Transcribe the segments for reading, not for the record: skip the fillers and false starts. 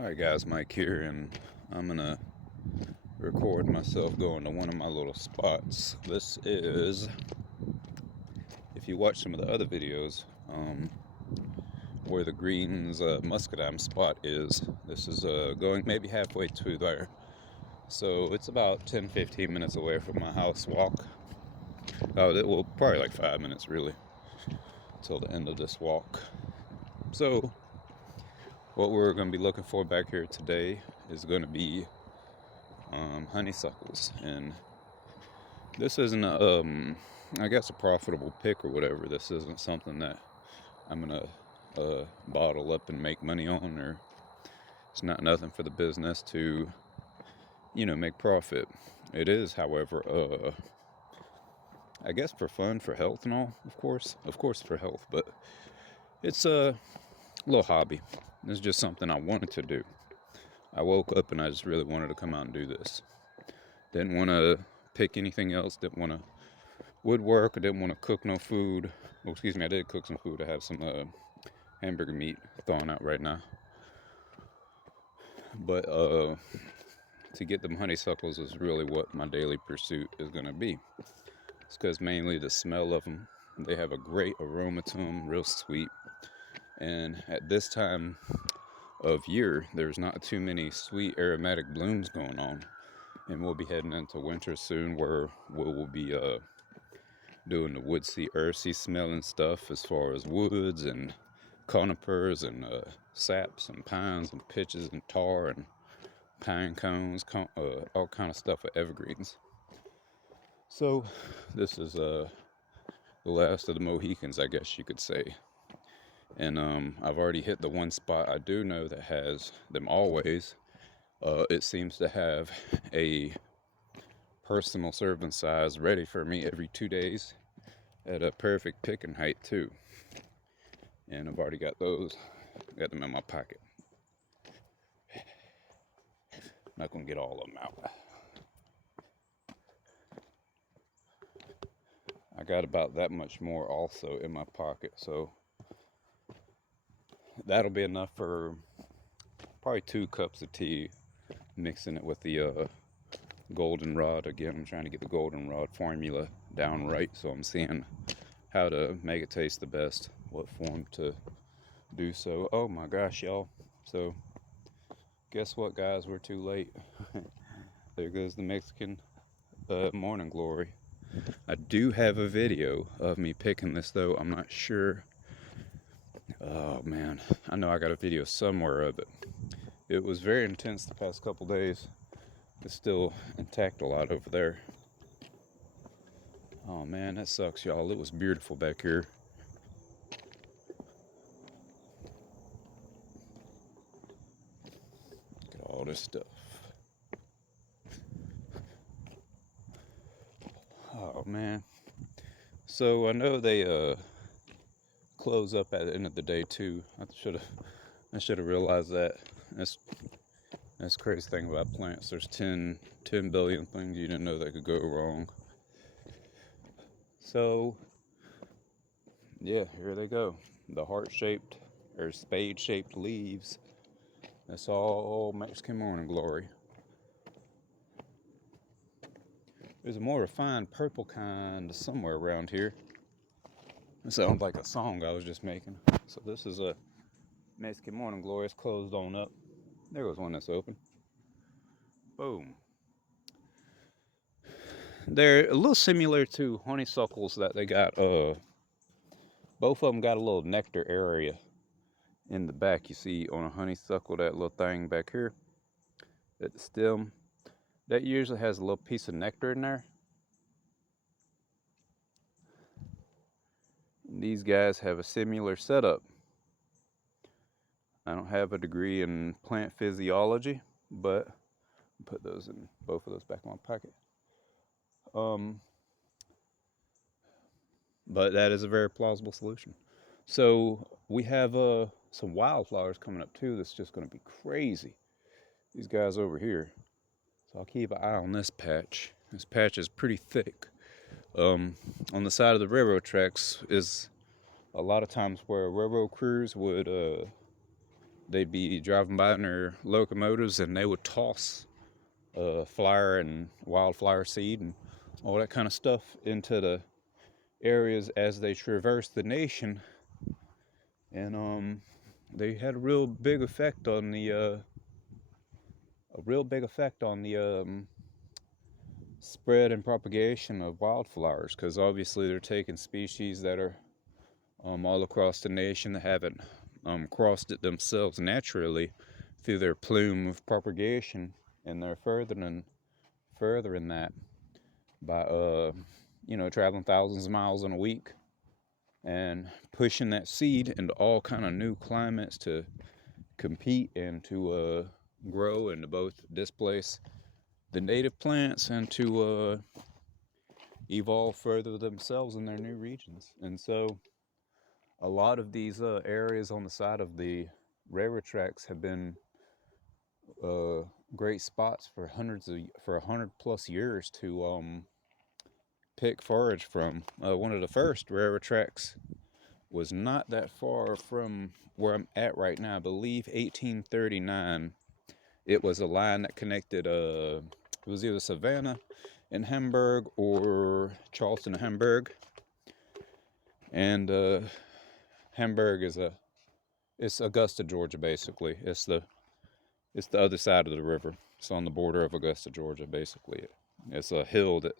Alright guys, Mike here, and I'm gonna record myself going to one of my little spots. This is, if you watch some of the other videos, where the Greens muscadine spot is. This is going maybe halfway to there. So it's about 10-15 minutes away from my house walk. Well, probably like 5 minutes really, till the end of this walk. So what we're going to be looking for back here today is going to be honeysuckles, and this isn't I guess a profitable pick or whatever. This isn't something that I'm gonna bottle up and make money on, or it's not nothing for the business to make profit. It is, however, I guess for fun, for health and all, of course for health, but it's a little hobby. It's just something I wanted to do. I woke up and I just really wanted to come out and do this. Didn't want to pick anything else. Didn't want to woodwork. I didn't want to cook no food. Well, excuse me, I did cook some food. I have some hamburger meat thawing out right now. But to get them honeysuckles is really what my daily pursuit is going to be. It's because mainly the smell of them. They have a great aroma to them, real sweet. And at this time of year, there's not too many sweet aromatic blooms going on. And we'll be heading into winter soon, where we'll be doing the woodsy, earthy smelling stuff, as far as woods and conifers and saps and pines and pitches and tar and pine cones, all kind of stuff with evergreens. So this is the last of the Mohicans, I guess you could say. And I've already hit the one spot I do know that has them always. It seems to have a personal serving size ready for me every 2 days at a perfect picking height too. And I've already got those. Got them in my pocket. Not gonna get all of them out. I got about that much more also in my pocket, so that'll be enough for probably 2 cups of tea, mixing it with the goldenrod. Again, I'm trying to get the goldenrod formula down right, so I'm seeing how to make it taste the best, what form to do so. Oh my gosh, y'all. So guess what, guys? We're too late. There goes the Mexican morning glory. I do have a video of me picking this, though. I'm not sure. Oh man, I know I got a video somewhere of it. It was very intense the past couple days. It's still intact a lot over there. Oh man, that sucks, y'all. It was beautiful back here. Look at all this stuff. Oh man. So I know they close up at the end of the day too. I should have realized that. That's the crazy thing about plants. There's 10 billion things you didn't know that could go wrong. So yeah, here they go. The heart-shaped or spade-shaped leaves. That's all Mexican morning glory. There's a more refined purple kind somewhere around here. It sounds like a song I was just making. So this is a Mexican morning glory. It's closed on up. There goes one that's open. Boom. They're a little similar to honeysuckles that they got. Both of them got a little nectar area in the back. You see on a honeysuckle, that little thing back here at the stem, that usually has a little piece of nectar in there. These guys have a similar setup. I don't have a degree in plant physiology, but I'll put those in, both of those back in my pocket. But that is a very plausible solution. So we have some wildflowers coming up too. That's just going to be crazy. These guys over here. So I'll keep an eye on this patch. This patch is pretty thick. On the side of the railroad tracks is a lot of times where railroad crews would they'd be driving by in their locomotives and they would toss flower and wildflower seed and all that kind of stuff into the areas as they traversed the nation. And they had a real big effect on the spread and propagation of wildflowers, because obviously they're taking species that are all across the nation that haven't crossed it themselves naturally through their plume of propagation, and they're furthering that by traveling thousands of miles in a week and pushing that seed into all kind of new climates to compete and to grow and to both displace the native plants and to evolve further themselves in their new regions. And so a lot of these areas on the side of the railroad tracks have been great spots for 100+ years to pick forage from. One of the first railroad tracks was not that far from where I'm at right now. I believe 1839. It was a line that connected, it was either Savannah and Hamburg or Charleston and Hamburg. And Hamburg it's Augusta, Georgia, basically. It's the other side of the river. It's on the border of Augusta, Georgia, basically. It's a hill that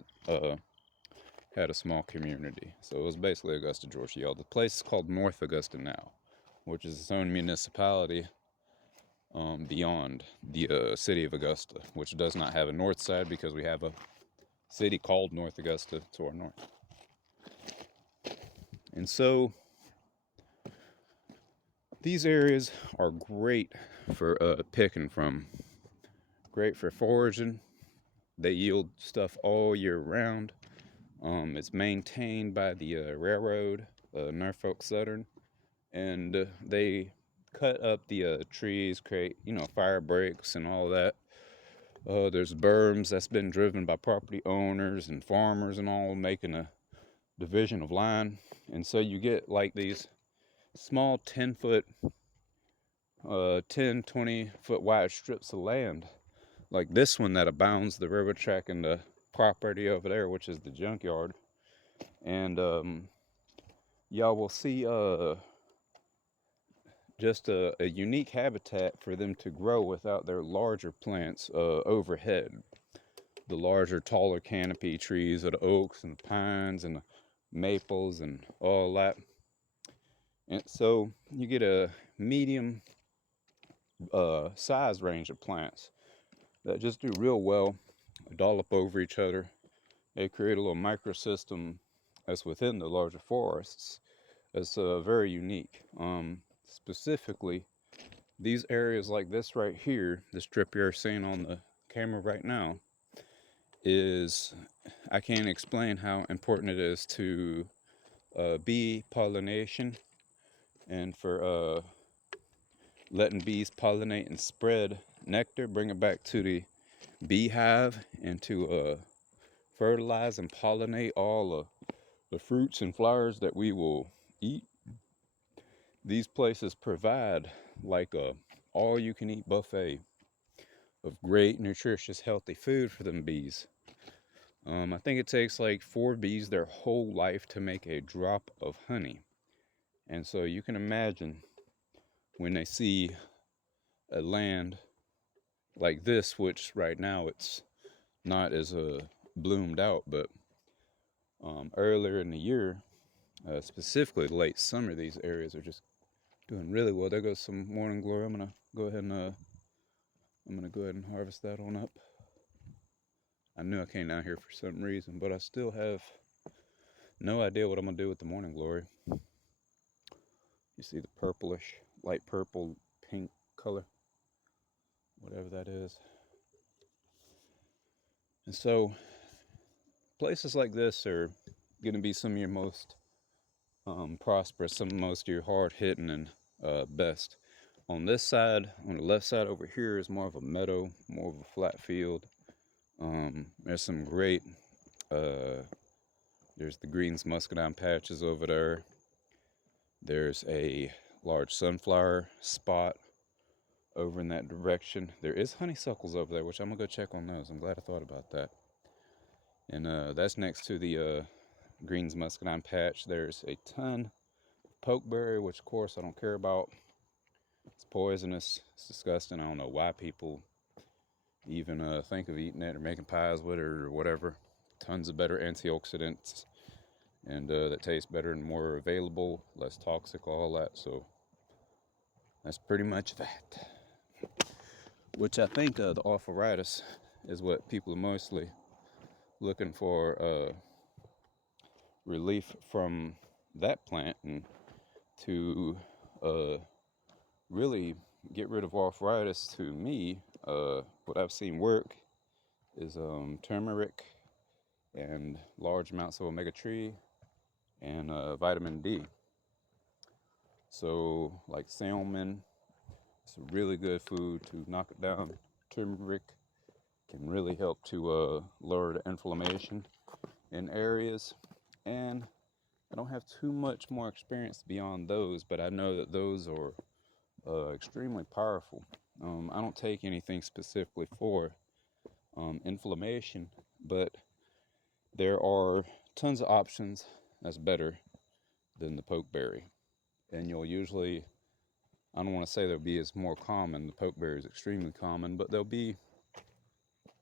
had a small community. So it was basically Augusta, Georgia. The place is called North Augusta now, which is its own municipality beyond the city of Augusta, which does not have a north side because we have a city called North Augusta to our north. And so these areas are great for picking from, great for foraging. They yield stuff all year round. It's maintained by the railroad, Norfolk Southern, and they cut up the trees, create fire breaks and all that. There's berms that's been driven by property owners and farmers and all, making a division of line. And so you get like these small 10-foot, 20-foot wide strips of land, like this one that abounds the railroad track and the property over there, which is the junkyard. And y'all will see just a unique habitat for them to grow without their larger plants overhead. The larger, taller canopy trees of the oaks and the pines and the maples and all that. And so you get a medium size range of plants that just do real well, dollop over each other. They create a little microsystem that's within the larger forests. It's very unique. Specifically, these areas like this right here, the strip you're seeing on the camera right now, I can't explain how important it is to bee pollination and for letting bees pollinate and spread nectar, bring it back to the beehive, and to fertilize and pollinate all the fruits and flowers that we will eat. These places provide like a all-you-can-eat buffet of great, nutritious, healthy food for them bees. I think it takes like 4 bees their whole life to make a drop of honey. And so you can imagine when they see a land like this, which right now it's not as bloomed out, but earlier in the year, specifically late summer, these areas are just doing really well. There goes some morning glory. I'm gonna go ahead and harvest that on up. I knew I came down here for some reason, but I still have no idea what I'm gonna do with the morning glory. You see the purplish, light purple, pink color, whatever that is. And so places like this are gonna be some of your most prosperous, some of most of your hard hitting and best. On this side, on the left side over here, is more of a meadow, more of a flat field. There's some great, there's the greens muscadine patches over there. There's a large sunflower spot over in that direction. There is honeysuckles over there, which I'm gonna go check on those. I'm glad I thought about that. And that's next to the Greens Muscadine patch. There's a ton of pokeberry, which of course I don't care about. It's poisonous. It's disgusting. I don't know why people even think of eating it or making pies with it or whatever. Tons of better antioxidants, and that tastes better and more available, less toxic, all that. So that's pretty much that. Which I think the arthritis is what people are mostly looking for relief from that plant, and to really get rid of arthritis, to me, what I've seen work is turmeric and large amounts of omega-3 and vitamin D. So like salmon, it's a really good food to knock it down. Turmeric can really help to lower the inflammation in areas. And I don't have too much more experience beyond those, but I know that those are extremely powerful. I don't take anything specifically for inflammation, but there are tons of options that's better than the pokeberry. And you'll usually, I don't want to say they'll be as more common. The pokeberry is extremely common, but they'll be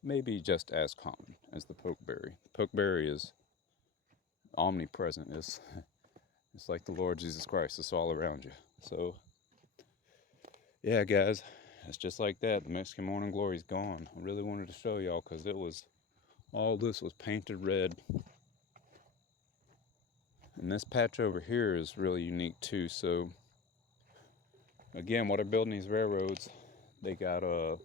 maybe just as common as the pokeberry. The pokeberry is omnipresent. It's like the Lord Jesus Christ. It's all around you. So, yeah, guys, it's just like that. The Mexican morning glory's gone. I really wanted to show y'all because all this was painted red. And this patch over here is really unique too. So, again, while they're building these railroads, they got oh,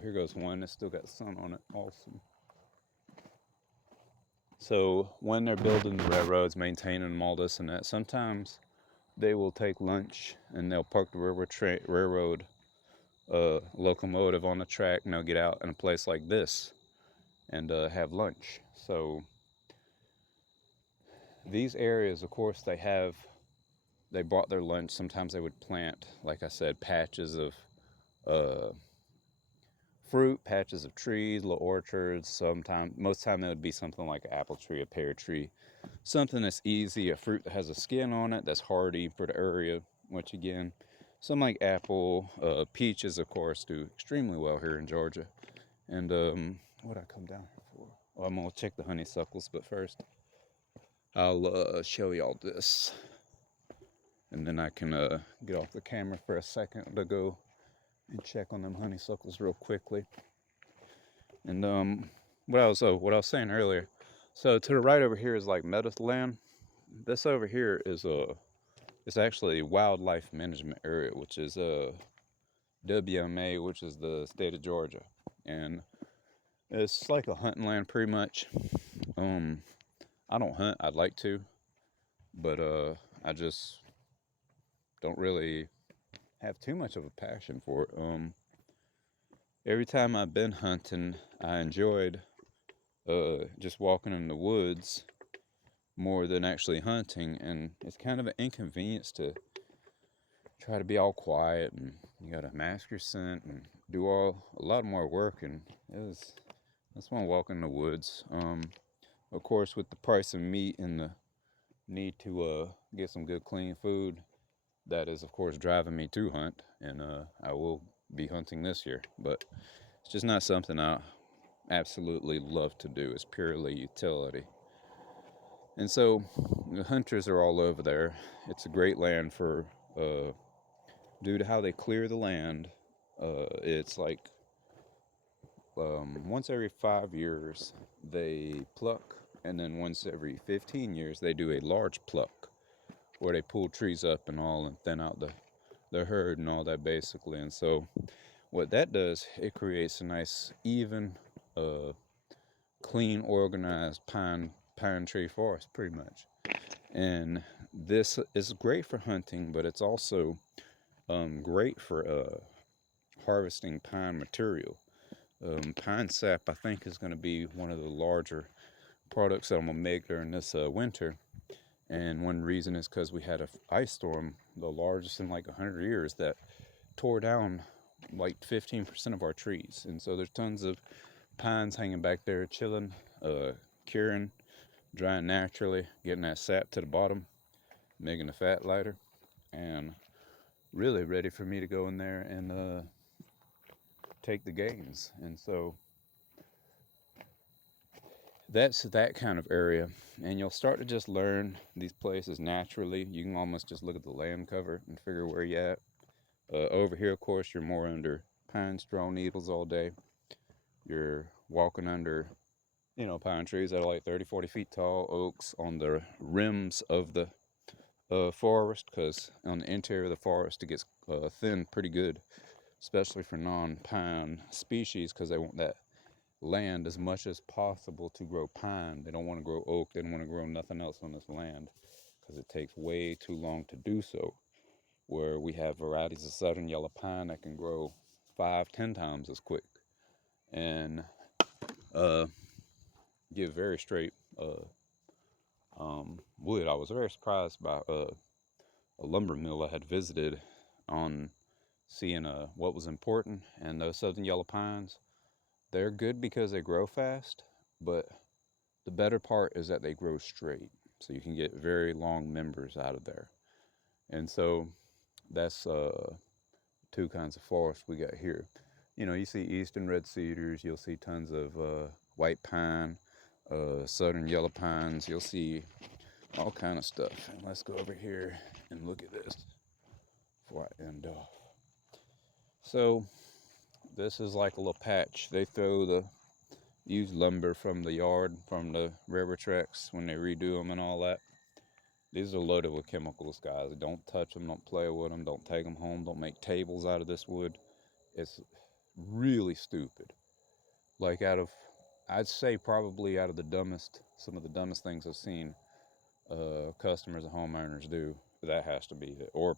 here goes one. It's still got sun on it. Awesome. So when they're building the railroads, maintaining them, all this and that, sometimes they will take lunch and they'll park the railroad locomotive on the track, and they'll get out in a place like this and have lunch. So these areas, of course, they brought their lunch. Sometimes they would plant, like I said, patches of fruit, patches of trees, little orchards. Most of the time it would be something like an apple tree, a pear tree, something that's easy, a fruit that has a skin on it, that's hardy for the area, which again, something like apple, peaches, of course, do extremely well here in Georgia. And what I come down here for? Oh, I'm gonna check the honeysuckles, but first I'll show y'all this, and then I can get off the camera for a second to go and check on them honeysuckles real quickly. And what I was saying earlier, so to the right over here is like meadowland. This over here is it's actually wildlife management area, which is WMA, which is the state of Georgia, and it's like a hunting land pretty much. I don't hunt. I'd like to, but I just don't really have too much of a passion for it. Every time I've been hunting, I enjoyed just walking in the woods more than actually hunting, and it's kind of an inconvenience to try to be all quiet, and you gotta mask your scent and do a lot more work, and that's why I walk in the woods. Of course, with the price of meat and the need to get some good clean food, that is of course driving me to hunt, and I will be hunting this year, but it's just not something I absolutely love to do. It's purely utility. And so the hunters are all over there. It's a great land for due to how they clear the land. It's like once every 5 years they pluck, and then once every 15 years they do a large pluck where they pull trees up and all and thin out the herd and all that basically. And so what that does, it creates a nice even clean organized pine tree forest pretty much. And this is great for hunting, but it's also great for harvesting pine material. Pine sap, I think, is going to be one of the larger products that I'm going to make during this winter. And one reason is because we had an ice storm, the largest in like 100 years, that tore down like 15% of our trees. And so there's tons of pines hanging back there chilling, curing, drying naturally, getting that sap to the bottom, making the fat lighter, and really ready for me to go in there and take the gains. And so that's that kind of area. And you'll start to just learn these places naturally. You can almost just look at the land cover and figure where you're at. Over here, of course, you're more under pine straw needles all day. You're walking under, pine trees that are like 30, 40 feet tall, oaks on the rims of the forest, because on the interior of the forest it gets thinned pretty good, especially for non-pine species, because they want that land as much as possible to grow pine. They don't want to grow oak. They don't want to grow nothing else on this land because it takes way too long to do so. Where we have varieties of southern yellow pine that can grow 5, 10 times as quick and give very straight wood. I was very surprised by a lumber mill I had visited on seeing what was important. And those southern yellow pines, they're good because they grow fast, but the better part is that they grow straight, so you can get very long members out of there. And so that's two kinds of forest we got here. You see eastern red cedars, you'll see tons of white pine, southern yellow pines, you'll see all kind of stuff. And let's go over here and look at this before I end off. So this is like a little patch. They throw the used lumber from the yard, from the railroad tracks when they redo them and all that. These are loaded with chemicals, guys. Don't touch them, don't play with them, don't take them home, don't make tables out of this wood. It's really stupid. Like I'd say probably out of some of the dumbest things I've seen customers and homeowners do, that has to be it. Or,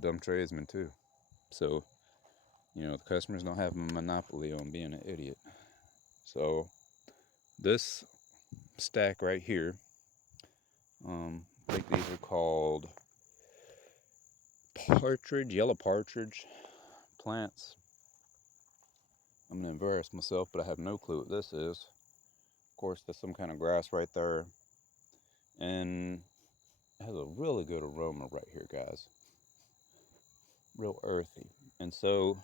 dumb tradesmen too. So, the customers don't have a monopoly on being an idiot. So, this stack right here, I think these are called yellow partridge plants. I'm going to embarrass myself, but I have no clue what this is. Of course, there's some kind of grass right there. And it has a really good aroma right here, guys. Real earthy. And so,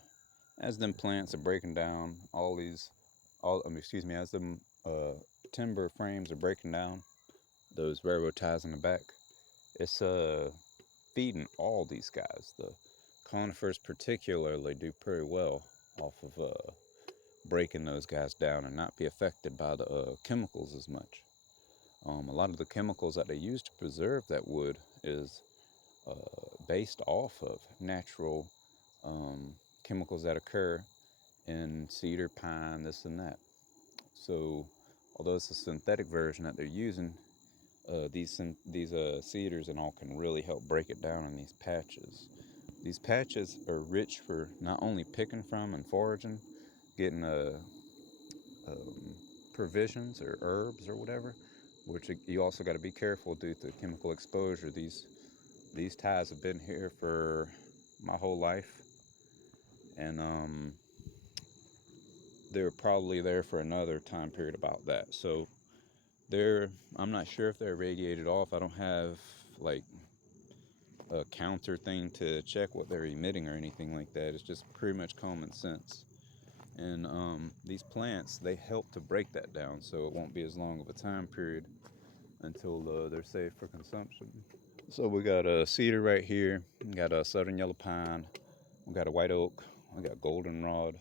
as them plants are breaking down, as them timber frames are breaking down, those railroad ties in the back, it's feeding all these guys. The conifers particularly do pretty well off of breaking those guys down and not be affected by the chemicals as much. A lot of the chemicals that they use to preserve that wood is based off of natural chemicals that occur in cedar, pine, this and that. So, although it's a synthetic version that they're using, these cedars and all can really help break it down in these patches. These patches are rich for not only picking from and foraging, getting provisions or herbs or whatever, which you also got to be careful due to chemical exposure. These ties have been here for my whole life, and they're probably there for another time period about that. So I'm not sure if they're radiated off. I don't have like a counter thing to check what they're emitting or anything like that. It's just pretty much common sense. And these plants, they help to break that down, so it won't be as long of a time period until they're safe for consumption. So we got a cedar right here, we got a southern yellow pine, we got a white oak, we got goldenrod,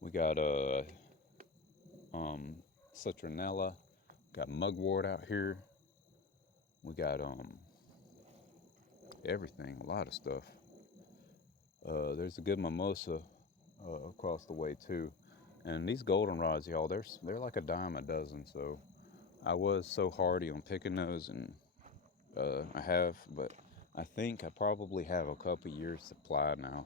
we got a citronella, got mugwort out here, we got everything, a lot of stuff. There's a good mimosa across the way too, and these goldenrods, y'all, they're like a dime a dozen. So I was so hardy on picking those, and but I think I probably have a couple years supply now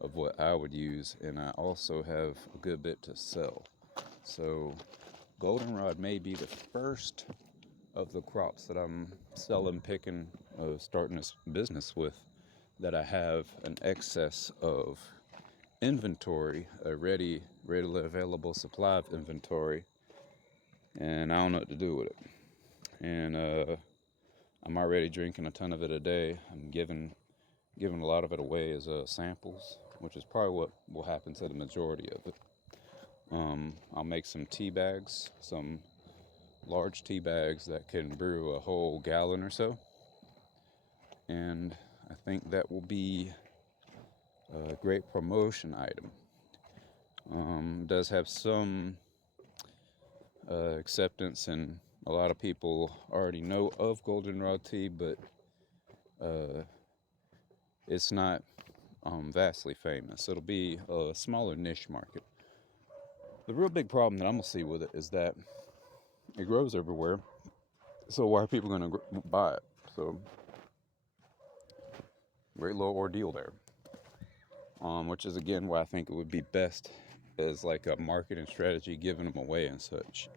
of what I would use, and I also have a good bit to sell. So goldenrod may be the first of the crops that I'm selling, picking, starting this business with, that I have an excess of. inventory, a readily available supply of inventory, and I don't know what to do with it. And I'm already drinking a ton of it a day. I'm giving a lot of it away as samples, which is probably what will happen to the majority of it. I'll make some tea bags, some large tea bags that can brew a whole gallon or so, and I think that will be a great promotion item. Does have some acceptance, and a lot of people already know of goldenrod tea, but it's not vastly famous. It'll be a smaller niche market. The real big problem that I'm gonna see with it is that it grows everywhere. So why are people gonna buy it? So great little ordeal there. Which is again why I think it would be best as like a marketing strategy, giving them away and such.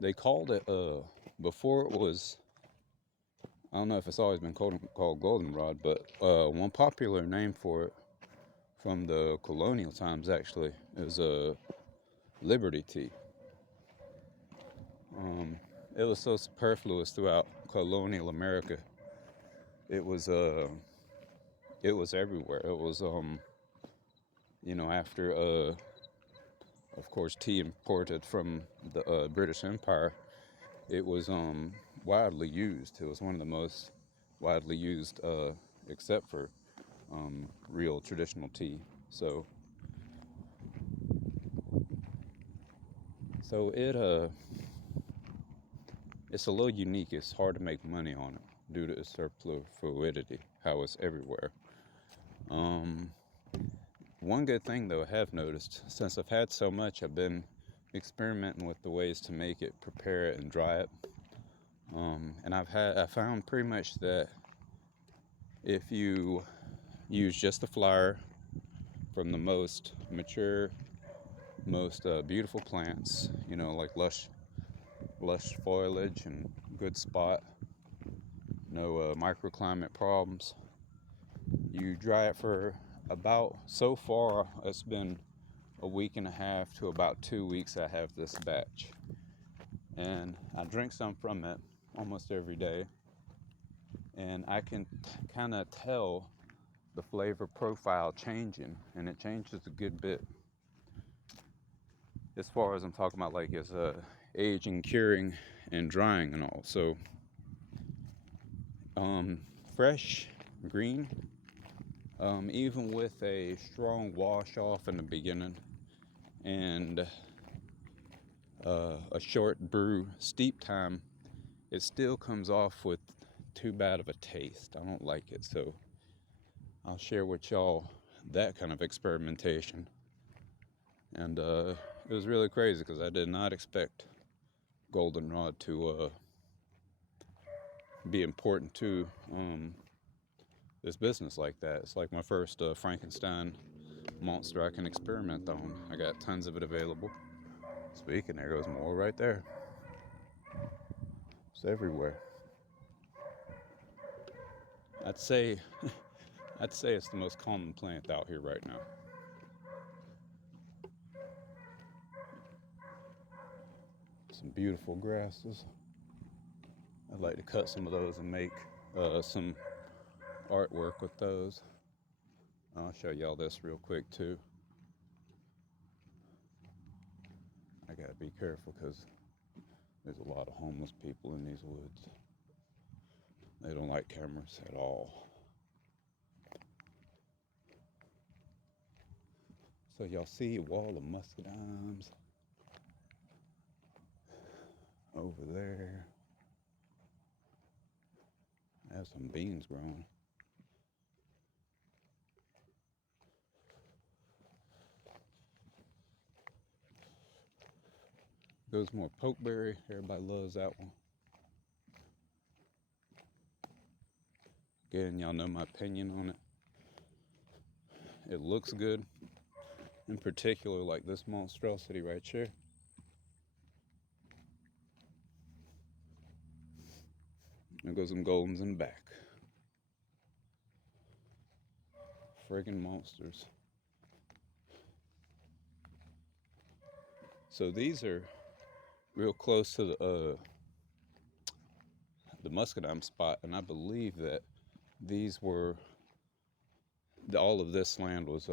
They called it before it was. I don't know if it's always been called goldenrod, but one popular name for it from the colonial times actually is Liberty tea. It was so superfluous throughout colonial America. It was it was everywhere. It was after of course tea imported from the British Empire, it was widely used. It was one of the most widely used, except for real traditional tea. So it's a little unique. It's hard to make money on it due to its superfluidity, how it's everywhere. One good thing though I have noticed, since I've had so much, I've been experimenting with the ways to make it, prepare it, and dry it. And I found pretty much that if you use just the flower from the most mature, most beautiful plants, like lush foliage and good spot, no microclimate problems. You dry it for about, so far it's been a week and a half to about 2 weeks. I have this batch, and I drink some from it almost every day, and I can kind of tell the flavor profile changing, and it changes a good bit. As far as I'm talking about, like it's aging, curing, and drying and all. So fresh, green, even with a strong wash off in the beginning and a short brew steep time, it still comes off with too bad of a taste. I don't like it, so I'll share with y'all that kind of experimentation. And it was really crazy because I did not expect goldenrod to be important to this business like that. It's like my first Frankenstein monster I can experiment on. I got tons of it available. Speaking, there goes more right there. It's everywhere. I'd say it's the most common plant out here right now. Some beautiful grasses. I'd like to cut some of those and make some artwork with those. I'll show y'all this real quick too. I gotta be careful because there's a lot of homeless people in these woods. They don't like cameras at all. So y'all see a wall of muscadines over there. I have some beans growing. Goes more pokeberry. Everybody loves that one. Again, y'all know my opinion on it. It looks good. In particular, like this monstrosity right here. There goes some goldens in the back. friggin' monsters. So these are real close to the muscadine spot, and I believe that these were all of this land was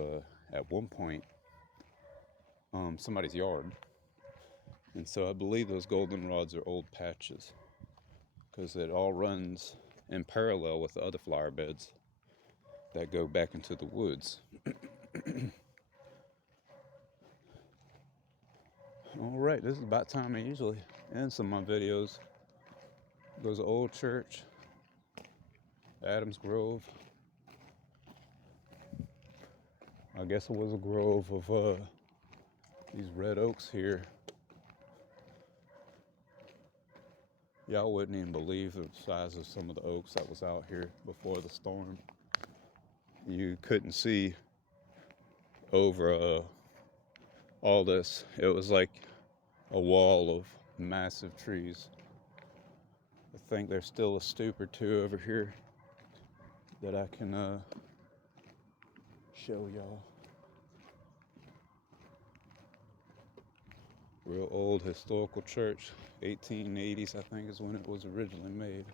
at one point somebody's yard, and so I believe those goldenrods are old patches because it all runs in parallel with the other flower beds that go back into the woods. All right, this is about time I usually end some of my videos. There's an old church, Adams Grove. I guess it was a grove of these red oaks here. Y'all wouldn't even believe the size of some of the oaks that was out here before the storm. You couldn't see over all this. It was like a wall of massive trees. I think there's still a stoop or two over here that I can show y'all. Real old historical church, 1880s I think is when it was originally made.